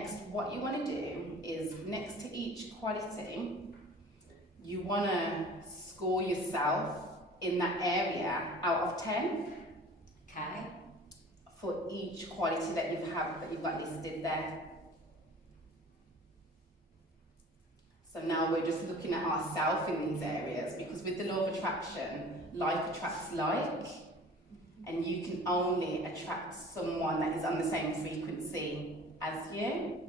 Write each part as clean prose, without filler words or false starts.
next, what you want to do is next to each quality, you want to score yourself in that area out of 10. Okay. For each quality that you've got listed there. So now we're just looking at ourselves in these areas, because with the law of attraction, like attracts like, and you can only attract someone that is on the same frequency as you.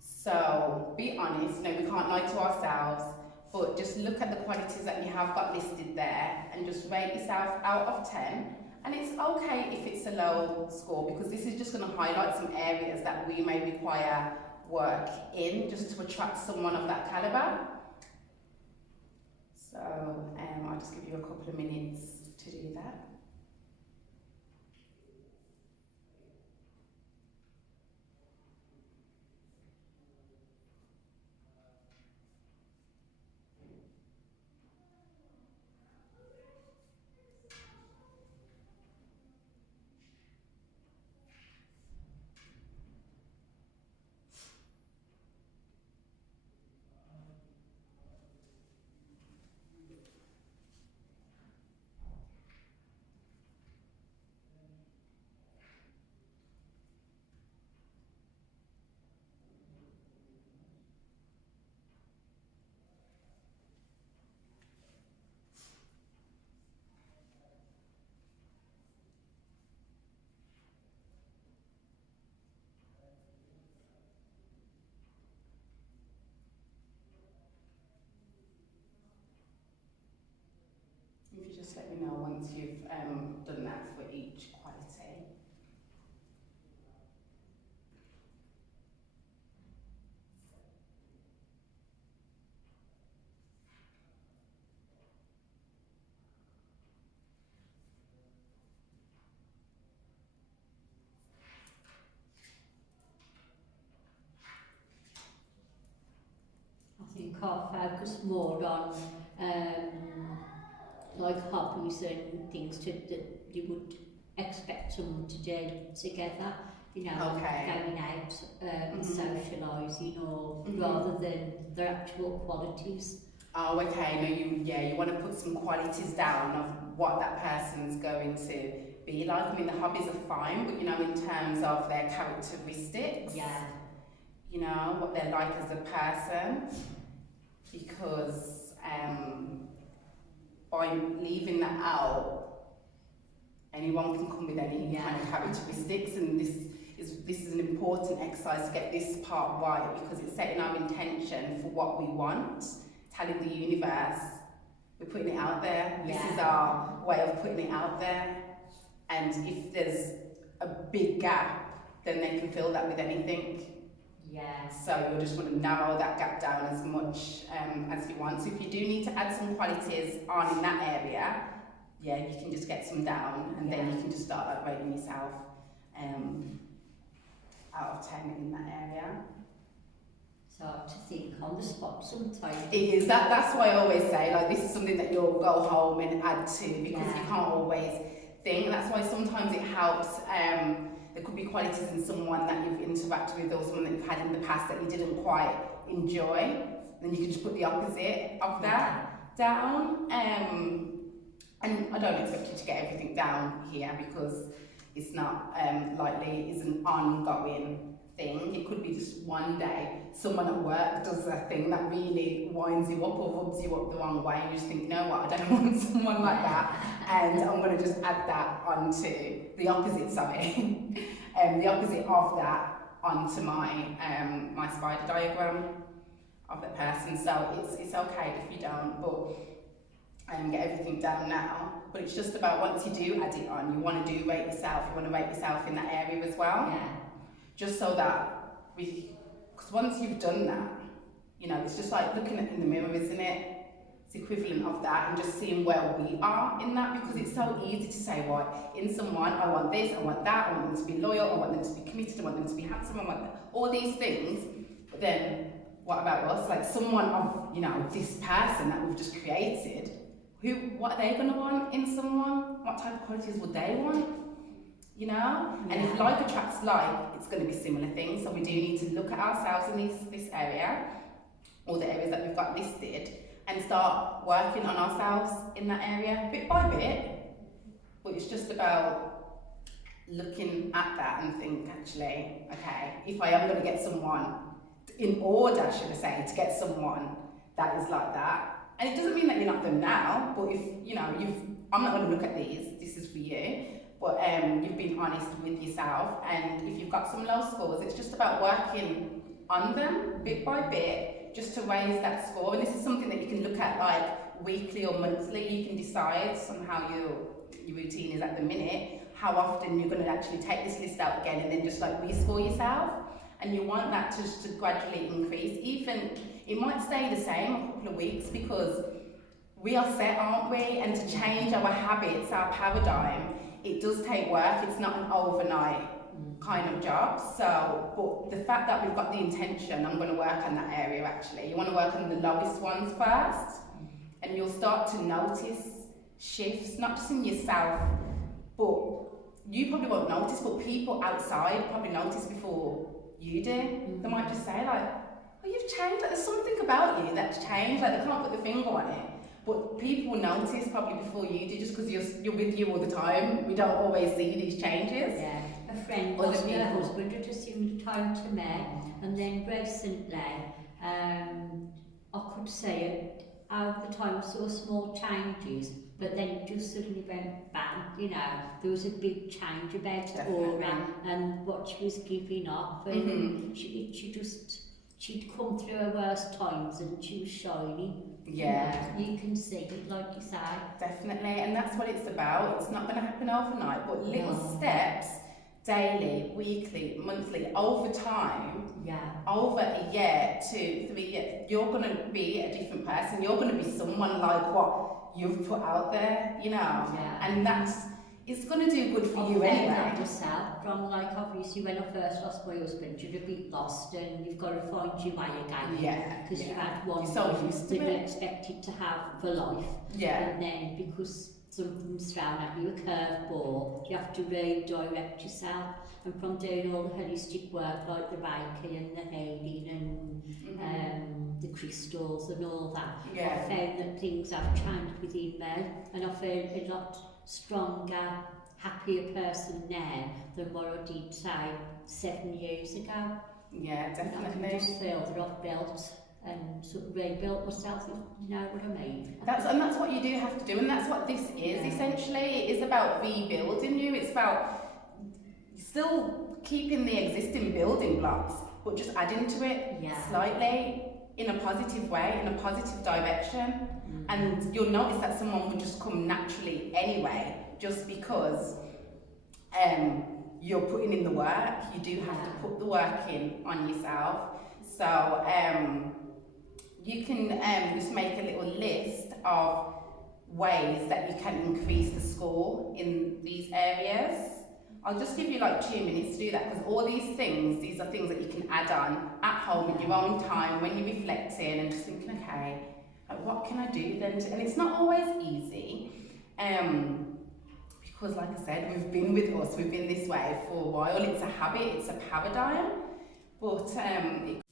So be honest, we can't lie to ourselves, but just look at the qualities that you have got listed there and just rate yourself out of 10. And it's okay if it's a low score, because this is just going to highlight some areas that we may require work in just to attract someone of that caliber. So I'll just give you a couple of minutes to do that. If you just let me know once you've done that for each quality. I think I'll focus more on like hobbies and things that you would expect someone to do together, Okay. going out, socialising, or rather than their actual qualities. Oh, okay. No, you want to put some qualities down of what that person's going to be like. I mean, the hobbies are fine, but in terms of their characteristics, what they're like as a person, because by leaving that out, anyone can come with any kind of characteristics, and this is an important exercise to get this part right, because it's setting our intention for what we want, telling the universe we're putting it out there. This is our way of putting it out there, and if there's a big gap, then they can fill that with anything. So you'll just want to narrow that gap down as much as you want. So if you do need to add some qualities on in that area, you can just get some down, and then you can just start rating yourself out of 10 in that area. So to think on the spot sometimes. It is. That's why I always say, this is something that you'll go home and add to, because you can't always think. That's why sometimes it helps. There could be qualities in someone that you've interacted with, or someone that you've had in the past that you didn't quite enjoy. Then you can just put the opposite of that down. And I don't expect you to get everything down here, because it's not likely, it is an ongoing thing. It could be just one day someone at work does a thing that really winds you up or rubs you up the wrong way, and you just think, you know what, I don't want someone like that, and I'm going to just add that onto the opposite, the opposite of that onto my my spider diagram of the person. So it's okay if you don't, but get everything down now. But it's just about, once you do add it on, you want to rate yourself. You want to rate yourself in that area as well. Just so that because once you've done that, it's just like looking in the mirror, isn't it? It's equivalent of that, and just seeing where we are in that, because it's so easy to say, in someone, I want this, I want that, I want them to be loyal, I want them to be committed, I want them to be handsome, I want all these things. But then, what about us? Like someone of, this person that we've just created, what are they going to want in someone? What type of qualities would they want? you know? And if Yeah. like attracts like, it's going to be similar things. So we do need to look at ourselves in this area, or the areas that we've got listed, and start working on ourselves in that area bit by bit. But it's just about looking at that and think, actually, okay, if I am going to get someone, in order, should I say, to get someone that is like that, and it doesn't mean that you're not them now, but if, you know, I'm not going to look at these, this is for you, but you've been honest with yourself, and if you've got some low scores, it's just about working on them bit by bit, just to raise that score. And this is something that you can look at like weekly or monthly. You can decide on how your routine is at the minute, how often you're going to actually take this list out again and then just like rescore yourself. And you want that to gradually increase. Even, it might stay the same a couple of weeks, because we are set, aren't we? And to change our habits, our paradigm, it does take work. It's not an overnight kind of job. So, but the fact that we've got the intention, I'm going to work on that area actually. You want to work on the lowest ones first, and you'll start to notice shifts, not just in yourself, but you probably won't notice, but people outside probably notice before you do. They might just say like, oh, you've changed, like, there's something about you that's changed, like they can't put the finger on it. But people will notice probably before you do, just because you're with you all the time. We don't always see these changes. Yeah, a friend Other lost her people. husband at a similar time to me, and then recently, I could see it over the time, I saw small changes, but then it just suddenly went bang, you know, there was a big change about her aura and what she was giving off, and she'd come through her worst times and she was shining. Yeah. You can see it, like you say. Definitely, and that's what it's about. It's not going to happen overnight, but little No. steps, daily, weekly, monthly, over time, Yeah. over a year, 2, 3 years, you're going to be a different person. You're going to be someone like what you've put out there, you know. Yeah. And it's going to do good for you anyway. Yourself, from like obviously when I first lost my husband, you're a bit lost and you've got to find your way again. Yeah. Because you had one You're so used to that you it. expected to have for life. Yeah. And then because something's thrown at you, a curveball, you have to redirect yourself. And from doing all the holistic work like the Reiki and the healing and the crystals and all that, Yeah. I found that things have changed within me, and I feel a lot stronger, happier person now than what I did, say, 7 years ago. Yeah, And I can definitely. just feel that I've built and sort of rebuilt myself, if you know what I mean. That's what you do have to do, and that's what this is essentially. It is about rebuilding you. It's about still keeping the existing building blocks, but just adding to it slightly in a positive way, in a positive direction. And you'll notice that someone will just come naturally anyway, just because you're putting in the work. You do have to put the work in on yourself. So you can just make a little list of ways that you can increase the score in these areas. I'll just give you like 2 minutes to do that, because all these are things that you can add on at home in your own time when you're reflecting and just thinking, okay, like, what can I do then? And it's not always easy, because like I said, we've been this way for a while. It's a habit, it's a paradigm, but it